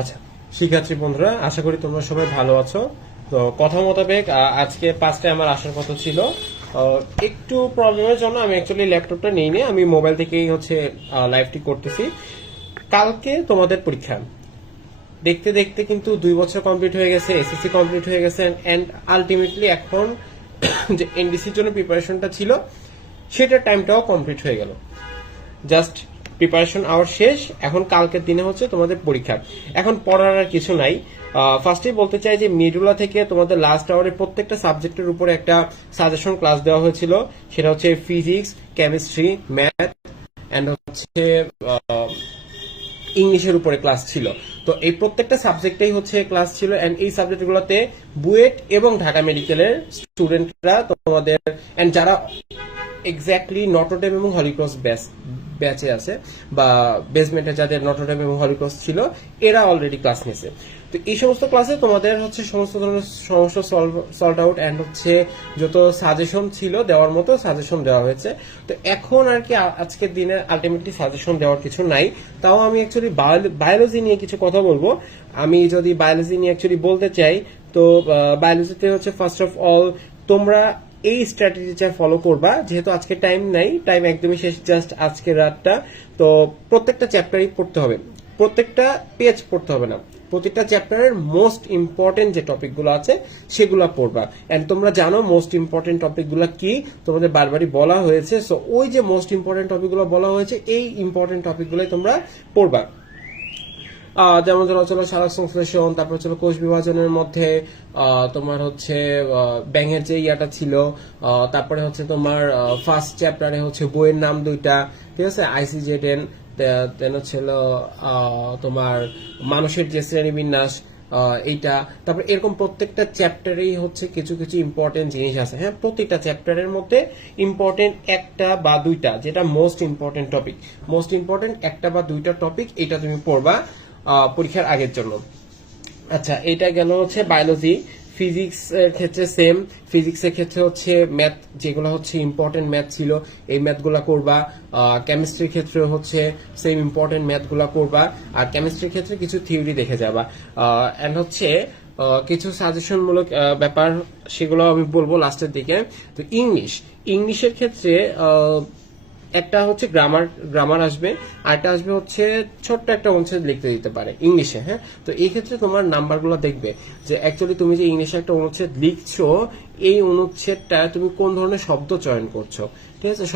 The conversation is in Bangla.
আচ্ছা শিক্ষার্থী বন্ধুরা, আশা করি তোমরা সবাই ভালো আছো। তো কথা মোতাবেক আজকে পাঁচটায় আমার আসার কথা ছিল। একটু প্রবলেমের জন্য আমি অ্যাকচুয়ালি ল্যাপটপটা নিই নি আমি মোবাইল থেকেই হচ্ছে লাইভটি করতেছি। কালকে তোমাদের পরীক্ষা। দেখতে দেখতে কিন্তু দুই বছর কমপ্লিট হয়ে গেছে এসএসসি কমপ্লিট হয়ে গেছে অ্যান্ড আলটিমেটলি এখন যে এনডিসির জন্য প্রিপারেশনটা ছিল, সেটার টাইমটাও কমপ্লিট হয়ে গেল। জাস্ট প্রিপারেশন আওয়ার শেষ, এখন কালকের দিনে হচ্ছে তোমাদের পরীক্ষা। এখন পড়ার আর কিছু নাই। ফার্স্টেই বলতে চাই যে মিডুলা থেকে তোমাদের লাস্ট আওয়ারে প্রত্যেকটা সাবজেক্টের উপরে একটা সাজেশন ক্লাস দেওয়া হয়েছিল। সেটা হচ্ছে ফিজিক্স কেমিস্ট্রি ম্যাথ অ্যান্ড হচ্ছে ইংলিশের উপরে ক্লাস ছিল। তো এই প্রত্যেকটা সাবজেক্টেই হচ্ছে ক্লাস ছিল অ্যান্ড এই সাবজেক্টগুলোতে বুয়েট এবং ঢাকা মেডিকেলের স্টুডেন্টরা তোমাদের অ্যান্ড যারা এক্স্যাক্টলি নটরডেম এবং হলিক্রস ব্যাচ ব্যাচে আছে বা বেসমেন্টে যাদের নটরডেম এবং হলিক্রস ছিল, এরা অলরেডি ক্লাস নিছে তো এই সমস্ত ক্লাসে তোমাদের হচ্ছে সমস্ত ধরনের সমস্যা সলভ সলভ আউট অ্যান্ড হচ্ছে যত সাজেশন ছিল দেওয়ার মতো সাজেশন দেওয়া হয়েছে। তো এখন আর কি আজকের দিনে আলটিমেটলি সাজেশন দেওয়ার কিছু নাই। তাও আমি অ্যাকচুয়ালি বায়োলজি নিয়ে কিছু কথা বলব। আমি যদি বায়োলজি নিয়ে অ্যাকচুয়ালি বলতে চাই, তো বায়োলজিতে হচ্ছে ফার্স্ট অফ অল তোমরা এই স্ট্র্যাটেজিটা ফলো করবা, যেহেতু আজকে টাইম নাই টাইম একদমই শেষ জাস্ট আজকের রাতটা। তো প্রত্যেকটা চ্যাপ্টারই পড়তে হবে। প্রত্যেকটা পেজ পড়তে হবে না। প্রতিটা চ্যাপ্টারের মোস্ট ইম্পর্টেন্ট যে টপিকগুলো আছে, সেগুলো পড়বা। এন্ড তোমরা জানো মোস্ট ইম্পর্টেন্ট টপিকগুলো কি? তোমাদের বারবারই বলা হয়েছে। সো ওই যে মোস্ট ইম্পর্টেন্ট টপিকগুলো বলা হয়েছে, এই ইম্পর্টেন্ট টপিকগুলোই তোমরা পড়বা। যেমন ধরো হচ্ছিল সারাক সংশ্লেষণ তারপর হচ্ছিল কোষ বিভাজনের মধ্যে তোমার হচ্ছে ব্যাঙের যে ইয়াটা ছিল তারপরে হচ্ছে তোমার ফার্স্ট চ্যাপ্টারে হচ্ছে বইয়ের নাম দুইটা ঠিক আছে? আইসিজেডেন দেন হচ্ছিল আহ, তোমার মানুষের যে শ্রেণীবিন্যাস এইটা তারপর এরকম প্রত্যেকটা চ্যাপ্টারেই হচ্ছে কিছু কিছু ইম্পর্টেন্ট জিনিস আছে। হ্যাঁ প্রত্যেকটা চ্যাপ্টারের মধ্যে ইম্পর্টেন্ট একটা বা দুইটা যেটা most important topic most important একটা বা দুইটা টপিক এটা তুমি পড়বা। পরীক্ষার আগের জন্য। আচ্ছা এটা গেল হচ্ছে বায়োলজি ফিজিক্স এর ক্ষেত্রে সেম ফিজিক্স এর ক্ষেত্রে হচ্ছে ম্যাথ যেগুলো হচ্ছে ইম্পর্টেন্ট ম্যাথ ছিল, এই ম্যাথগুলো করবা। কেমিস্ট্রির ক্ষেত্রে হচ্ছে সেম ইম্পর্টেন্ট ম্যাথগুলো করবা। আর কেমিস্ট্রির ক্ষেত্রে কিছু থিওরি দেখে যাবা। এন্ড হচ্ছে কিছু সাজেশনমূলক ব্যাপার, সেগুলো আমি বলব লাস্টের দিকে। তো ইংলিশ ইংলিশের ক্ষেত্রে একটা হচ্ছে গ্রামার গ্রামার আসবে, আর একটা আসবে হচ্ছে ছোট্ট একটা অনুচ্ছেদ লিখতে দিতে পারে, ইংলিশে হ্যাঁ? তো এই ক্ষেত্রে তোমার নাম্বারগুলো দেখবে যে অ্যাকচুয়ালি তুমি যে ইংলিশে একটা অনুচ্ছেদ লিখছো, এই অনুচ্ছেদটা তুমি কোন ধরনের শব্দ চয়ন করছ, ঠিক আছে?